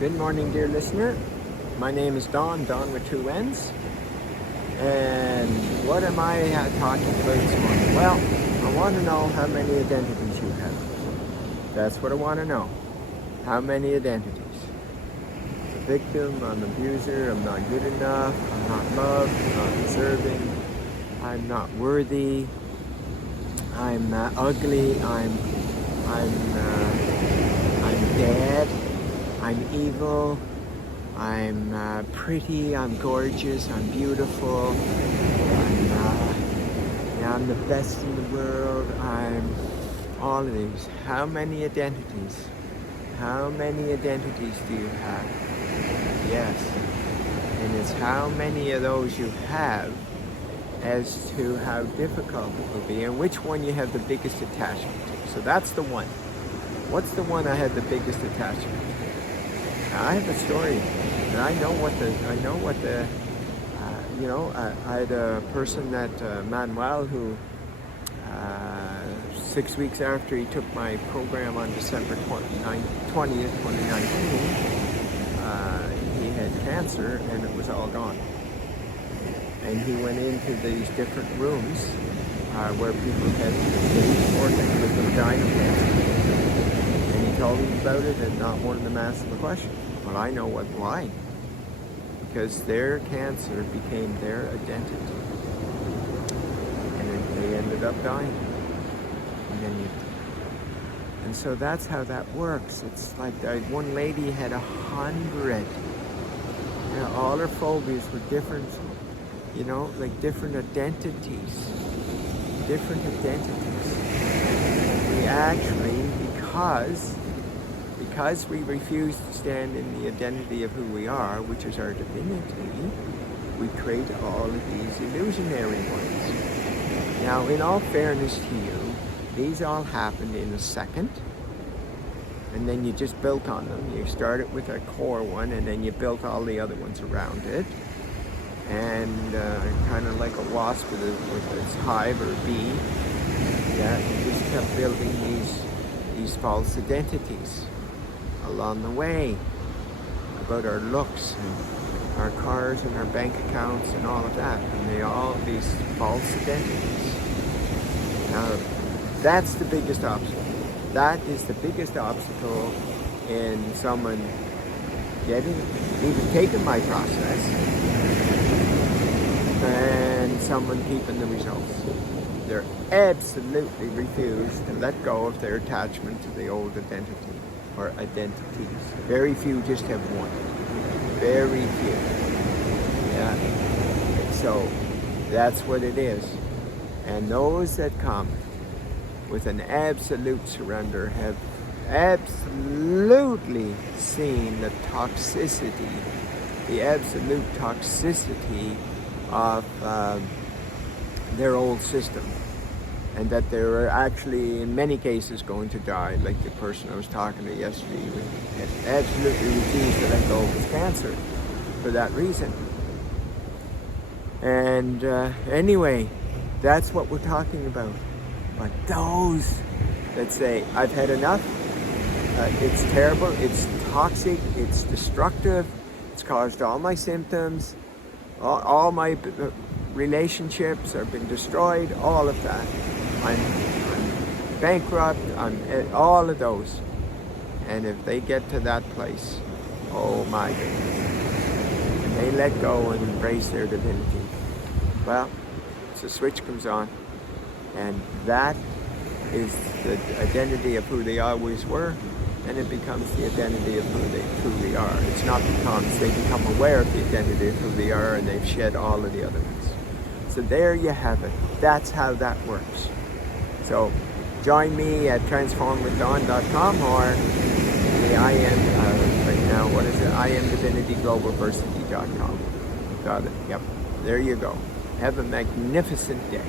Good morning, dear listener. My name is Don with two N's. And what am I talking about this morning? Well, I want to know how many identities you have. That's what I want to know. How many identities? The victim, I'm an abuser, I'm not good enough, I'm not loved, I'm not deserving, I'm not worthy, I'm ugly, I'm dead, I'm evil, I'm pretty, I'm gorgeous, I'm beautiful, I'm the best in the world, I'm all of these. How many identities? How many identities do you have? Yes. And it's how many of those you have as to how difficult it will be and which one you have the biggest attachment to. So that's the one. What's the one I have the biggest attachment to? Now, I have a story, and I know what the I had a person that, Manuel, who 6 weeks after he took my program on December 20th, 2019, he had cancer and it was all gone. And he went into these different rooms where people had stage 4 things with them dying of cancer. And he told them about it, and not one of them asked him a question. Well, I know why. Because their cancer became their identity. And they ended up dying. And so that's how that works. It's like one lady had 100. All her phobias were different, like different identities. Different identities. We actually, because we refuse to stand in the identity of who we are, which is our divinity, we create all of these illusionary ones. Now, in all fairness to you, these all happened in a second, and then you just built on them. You started with a core one, and then you built all the other ones around it. And kind of like a wasp with its hive or bee, you just kept building these false identities along the way about our looks and our cars and our bank accounts and all of that, and these false identities. Now, that's the biggest obstacle. That is the biggest obstacle in someone even taking my process and someone keeping the results. They're absolutely refused to let go of their attachment to the old identity or identities. Very few just have one. Very few. Yeah. So that's what it is. And those that come with an absolute surrender have absolutely seen the toxicity, the absolute toxicity of their old system, and that they're actually in many cases going to die, like the person I was talking to yesterday had absolutely refused to let go of his cancer for that reason. And anyway, that's what we're talking about. But those that say, I've had enough, it's terrible, it's toxic, it's destructive, it's caused all my symptoms, all my relationships have been destroyed, all of that. I'm bankrupt, I'm all of those. And if they get to that place, oh my goodness, and they let go and embrace their divinity, well, the switch comes on. And that is the identity of who they always were, and it becomes the identity of who they truly are. It's not becomes, they become aware of the identity of who they are, and they've shed all of the other ones. So there you have it. That's how that works. So join me at transformwithdonn.com or the IamDivinityGlobalVersity.com. Got it. Yep. There you go. Have a magnificent day.